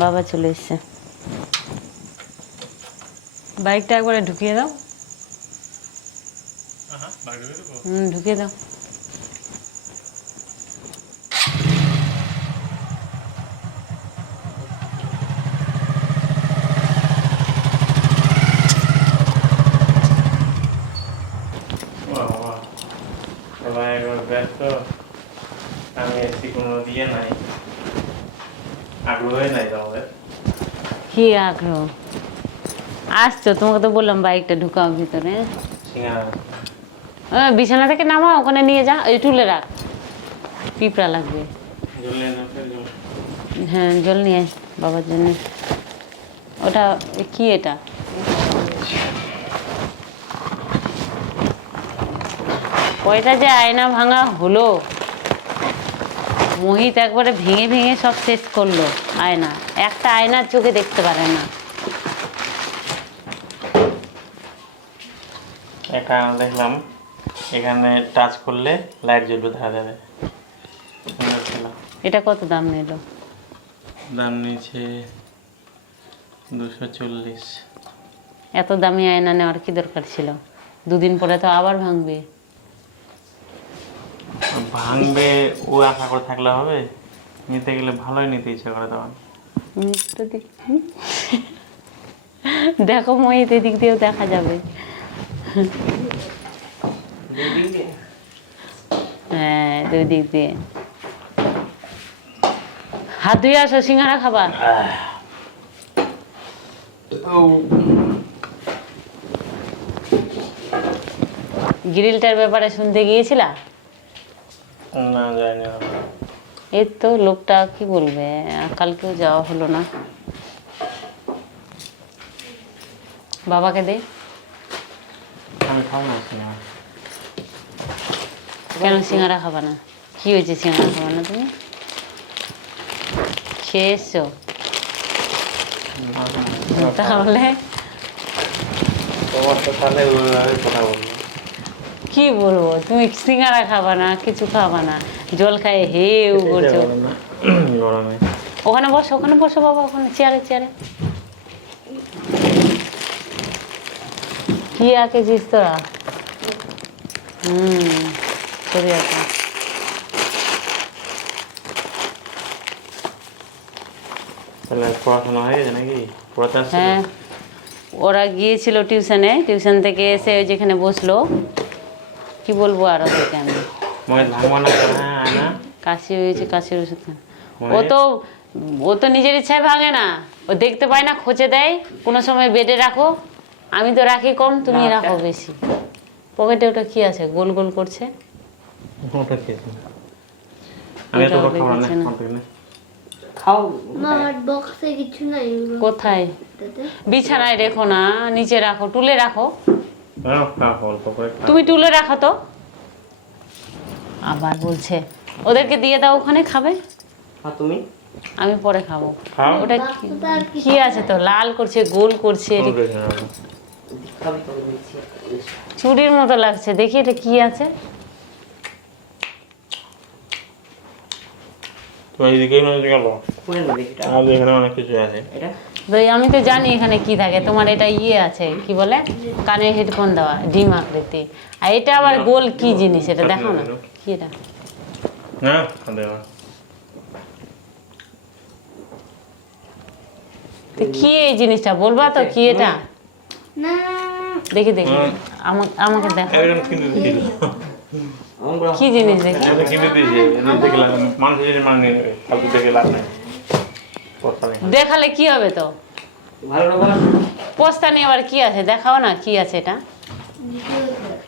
বাবা চলে এসছে। বাইকটা একবারে ঢুকিয়ে দাও। ঢুকিয়ে দাও। ব্যস্ত, আমি এসি কোনো দিয়ে নাই, আগ্রহই নাই তোমাদের। কি আগ্রহ? আসছো, তোমাকে তো বললাম বাইকটা ঢুকাও ভিতরে। বিছানা থেকে নামা, ওখানে নিয়ে যা, এই টুলে রাখ, পিঁপড়া লাগবে। হ্যাঁ জল নিয়ে আয় বাবার জন্য। ওটা কি? এটা কয়টা যে আয়না ভাঙা হলো, মোহিত একবারে ভেঙে ভেঙে সব শেষ করলো আয়না। একটা আয়নার চোখে দেখতে পারে না। একটা দেখলাম এখানে টাচ করলে লাইট জ্বলবে, দেখা যাবে। এটা কত দাম নিল? দাম নিয়েছে 240। এত দামি আয়না নেওয়ার কি দরকার ছিল? দুদিন পরে তো আবার ভাঙবে। ভাঙবে ও আশা করে থাকলে হবে? নিতে গেলে ভালোই নিতে ইচ্ছা করে তখন। দেখো মোহিত, এদিক দিয়েও দেখা যাবে। হ্যাঁ দুই দিক দিয়ে। হাত ধুয়ে আসো, সিঙ্গারা খাবা? গ্রিলটার ব্যাপারে শুনতে গিয়েছিলা? না যায়নি। এই তো লোকটা কি বলবে, কালকেও যাওয়া হলো না। বাবাকে দে। আমি খাবো না সিঙ্গারা। কেন সিঙ্গারা খাবা না? কি হয়েছে সিঙ্গারা খাবা না? তুমি খেয়ে এসছো তাহলে? তোমার তো তাহলে ওইভাবে কথা বলবো। কি বলবো, তুমি সিঙ্গারা খাবা না, কিছু খাবা না, জল খায় হেউ করছো। গরমে ওখানে বসো, ওখানে বসো বাবা, ওখানে চেয়ারে চেয়ারে। কি আঁকেছিস তোরা? ছবি আঁকা। তাহলে পড়াশোনা হয়ে গেছে নাকি? পড়াতে আসছে? হ্যাঁ, ওরা গিয়েছিল টিউশনে, টিউশন থেকে এসে ওই যেখানে বসলো। কি বলবো আর ওদেরকে আমি? কাশি হয়েছে, কাশির ওষুধ খান। ও তো নিজের ইচ্ছায় ভাঙে না, ও দেখতে পায় না, খোঁচে দেয়। কোনো সময় বেডে রাখো, আমি তো রাখি কম, তুমি রাখো বেশি। পকেটে ওটা কি আছে, গোল গোল করছে? কোথায়? বিছানায় রেখো না, নিচে রাখো, টুলে রাখো। তুমি টুলে রাখো তো। আবার বলছে ওদেরকে দিয়ে দাও, ওখানে খাবে। তুমি? আমি পরে খাবো। ওটা কি আছে তো, লাল করছে, গোল করছে, চুড়ির মতো লাগছে। দেখি এটা কি আছে। আমি তো জানি এখানে কি থাকে। তোমার এটা ইয়ে আছে, কি বলে, কানে হেডফোন দেওয়া, ডিম আকৃতি। আর এটা আবার গোল কি জিনিস, এটা দেখো না কি? এটা কি এই জিনিসটা, বলবা তো কি এটা? দেখি দেখি, আমাকে দেখো কি জিনিস। দেখি দেখালে কি হবে তো? পোস্তা নিয়ে আবার কি আছে, দেখাও না কি আছে এটা।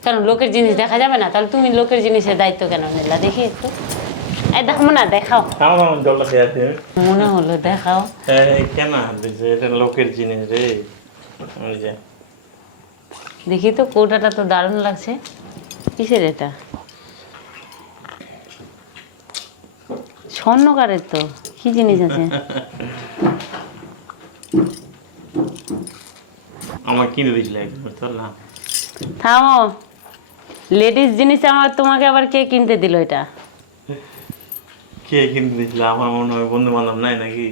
কেন লোকের জিনিস দেখা যাবে না? তাহলে তুমি লোকের জিনিসের দায়িত্ব কেন নিলা? দেখি একটু, এই দেখো না, দেখাও। মনে হলো দেখাও। কেন এটা লোকের জিনিস রে? দেখি তো, কৌটাটা তো দারুণ লাগছে। কিসের এটা? স্বর্ণকারের তো। কি জিনিস আছে? আমার কিনে দিয়েছিল না। থামো, লেডিস জিনিস আমার, তোমাকে আবার কে কিনতে দিল এটা? কে কিনতে দিয়েছিল? আমার মনে হয় বন্ধু বান্ধব নাই নাকি?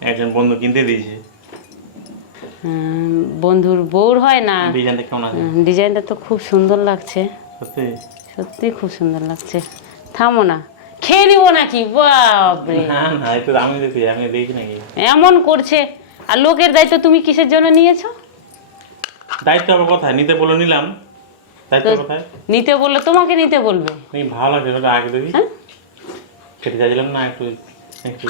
একজন বন্ধু কিনতে দিয়েছে। বন্ধুর বউর হয় না? ডিজাইনটা কেমন আছে? ডিজাইনটা তো খুব সুন্দর লাগছে, সত্যি সত্যি খুব সুন্দর লাগছে। থামো না, খেয়ে নিবো নাকি? বাপরে, না না, এটা আমি দেখি, আমি দেখি নাকি এমন করছে। আর লোকের দায়িত্ব তুমি কিসের জন্য নিয়েছো? দায়িত্ব আবার কোথায়? নিতে বলে নিলাম, দায়িত্ব কোথায়? নিতে বললে তোমাকে নিতে বলবে। ভালো লাগছে ওটা, আগে দেখি হ্যাঁ? খেতে চাইছিলাম না, একটু একটু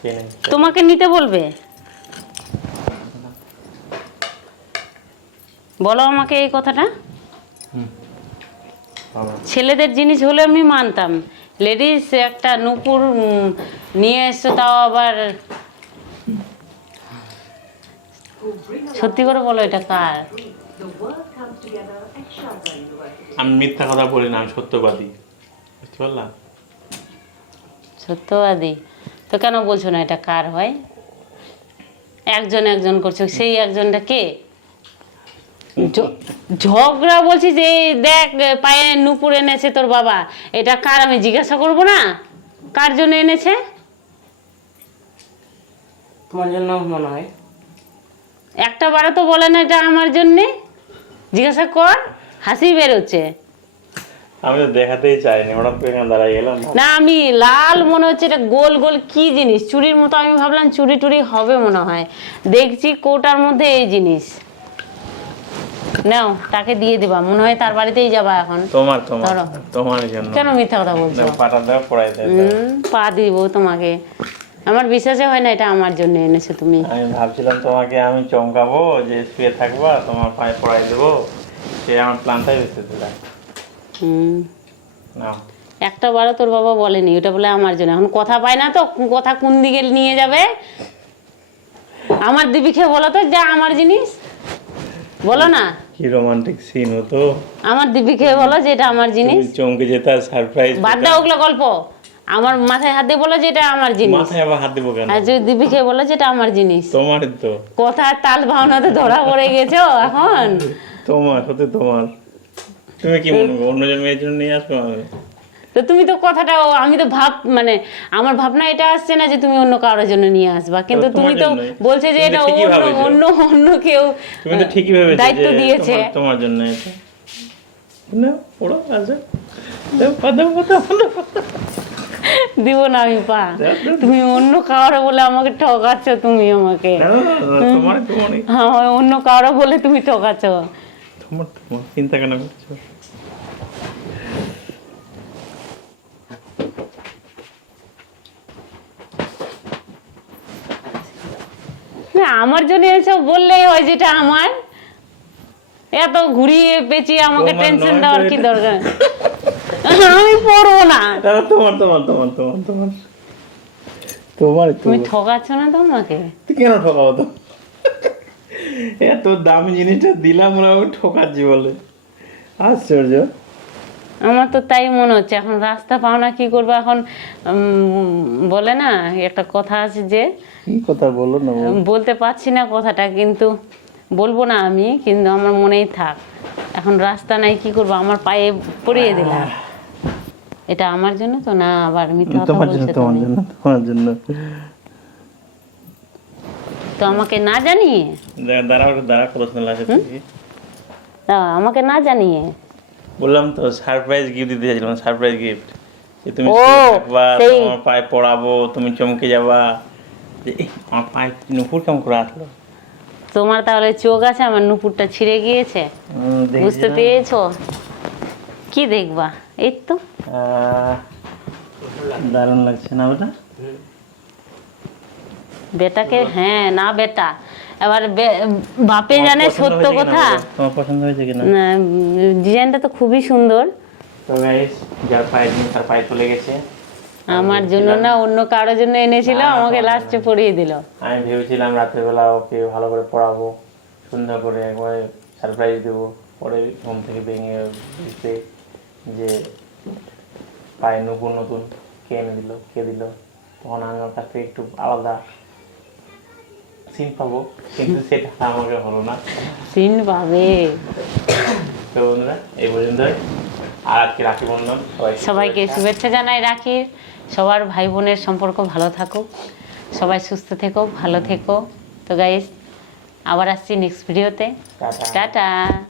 খেয়ে নেই। তোমাকে নিতে বলবে? বলো আমাকে এই কথাটা। বাবা, ছেলেদের জিনিস হলে আমি মানতাম, লেডিস একটা নুপুর নিয়ে এসছো, তাও আবার। সত্যি করে বলো, এটা কার? আমি মিথ্যা কথা বলি না, আমি সত্যবাদী, বুঝতে পারলাম? সত্যবাদী তো কেন বলছো না এটা কার হয়? একজন একজন করছো, সেই একজনটা কে? ঝগড়া বলছি যে দেখ পায়ে নুপুর এনেছে তোর বাবা, এটা কার আমি জিজ্ঞাসা করবো না কার জন্য এনেছে? তোমার জন্য মনে হয়। একটা বারে তো বলে না এটা আমার জন্যে। জিজ্ঞাসা কর, হাসি বেরোচ্ছে। আমি তো দেখাতেই চাইনি, হঠাৎ করে এখানে দাঁড়াই গেলাম। না, আমি লাল মনে হচ্ছে এটা গোল গোল কি জিনিস, চুড়ির মতো। আমি ভাবলাম চুড়ি টুড়ি হবে মনে হয়, দেখছি কোটার মধ্যে এই জিনিস। নাও, তাকে দিয়ে দিবা, মনে হয় তার বাড়িতেই যাবা এখন। তোমার তোমার ধরো। তোমার জন্য। কেন মিথ্যা কথা বলছো? পাটা দেওয়া পড়াই দেয়। পা দিব তোমাকে, আমার বিশ্বাসে হয় না এটা আমার জন্য এনেছো তুমি। আমি ভাবছিলাম তোমাকে আমি চমকাবো, যে শুয়ে থাকবা, তোমার পায়ে পড়াই দেবো, সে আমার প্ল্যানটাই বেঁচে দিলাম। নাও। একটা বারও তোর বাবা বলেনি ওটা বলে আমার জন্য। এখন কথা পায় না তো, কথা কোন দিকে নিয়ে যাবে? আমার দিবি খেয়ে বলো তো, যা আমার জিনিস বলো না। কি রোমান্টিক সিন হতো। আমার দিবি খেয়ে বলো যে এটা আমার জিনিস। তুমি চমকে যেতে, সারপ্রাইজ। বাদ দাও ওগুলো গল্প, আমার মাথায় হাত দিয়ে বলো যে এটা আমার জিনিস। মাথায় আবার হাত দেবো কেন? আর যদি দিবি খেয়ে বলো যে এটা আমার জিনিস। তোমার তো কথার তাল ভাওনাতে ধরা পড়ে গেছো এখন। তোমার হতে তোমার। তুমি কি মনে করো অন্যজন মেয়ের জন্য নিয়ে আসবো আমি? তো তুমি তো কথাটা, আমি তো মানে আমার ভাবনা এটা আসছে না যে তুমি অন্য কারোর জন্য নিয়ে আসবা, কিন্তু তুমি তো বলছে যে এটা অন্য অন্য কেউ তুমি তো ঠিকই ভেবেছো দায়িত্ব যে দিয়েছে তোমার জন্য এটা। না ওড়ো আছে, দিব না আমি পা। তুমি অন্য কারো বলে আমাকে ঠকাচ্ছ, তুমি আমাকে। তোমার তোমার হ্যাঁ, অন্য কারো বলে তুমি ঠকাচ্ছ। তোমার তোমার চিন্তা কেন করছো? না, আমার জন্য এসব বললেই হয় যেটা আমার। এত ঘুরিয়ে পেঁচিয়ে আমাকে টেনশন দেওয়ার কি দরকার? আমি পড়বো না। তোমার তোমার তোমার তোমার তোমার তোমার। তুমি ঠকাচ্ছ না তো আমাকে? কেন ঠকাবো তো? এত দামি জিনিসটা দিলাম, ওরা আমি ঠকাচ্ছি বলে? আশ্চর্য। আমার তো তাই মনে হচ্ছে। এখন রাস্তা পাও না, কি করবো এখন? বলে না একটা কথা আছে যে, কি কথা বলো না? বলতে পারছি না কথাটা, কিন্তু বলবো না আমি, কিন্তু আমার মনেই থাক। এখন রাস্তা নাই, কি করবো? আমার পায়ে পড়িয়ে দিলাম। এটা আমার জন্য তো না, আবার মিথ্যা কথা তোমার জন্য, বলছো তোমার তুমি। জন্য, তোমার জন্য। তো আমাকে না জানিয়ে দাঁড়াও দাঁড়া, কত সুন্দর আছে। আমাকে না জানিয়ে বললাম তো সারপ্রাইজ গিফট দিতে চাইছিলাম, সারপ্রাইজ গিফট। যে তুমি ও, থাকবা, সেই- তোমার পায়ে পড়াবো, তুমি চমকে যাবা যে আমার পায়ে নুপুর কেমন করে আসলো। তোমার তাহলে চোখ আছে, আমার নুপুরটা ছিঁড়ে গিয়েছে, বুঝতে পেরেছো? কি দেখবা? এই তো দারুণ লাগছে না ওটা? বেটাকে, হ্যাঁ না বেটা, এবার বাপে জানে সত্য কথা। তোমার পছন্দ হয়েছে কিনা? ডিজাইনটা তো খুবই সুন্দর। তো গাইস, যার পায়ে জিনিস তার পায়ে চলে গেছে। আমার জন্য না, অন্য কারোর জন্য এনেছিল, আমাকে লাস্টে পরিয়ে দিল। আমি ভেবেছিলাম রাত্রেবেলা ওকে ভালো করে পড়াবো, সুন্দর করে একবারে সারপ্রাইজ দেবো। পরে ঘুম থেকে ভেঙে দিতে যে পায়ে নতুন নতুন কে এনে দিল, কে দিল, তখন আমি ওর কাছ থেকে একটু আলাদা সিন পাবো, কিন্তু সেটা আমাকে হলো না। সিন পাবে। তো বন্ধুরা, এই পর্যন্তই। আর আজকে রাখি বন্ধন, সবাইকে শুভেচ্ছা জানাই রাখির। সবার ভাই বোনের সম্পর্ক ভালো থাকুক, সবাই সুস্থ থেকো, ভালো থেকো। তো গাইস আবার আসছি নেক্সট ভিডিওতে। টাটা। টাটা।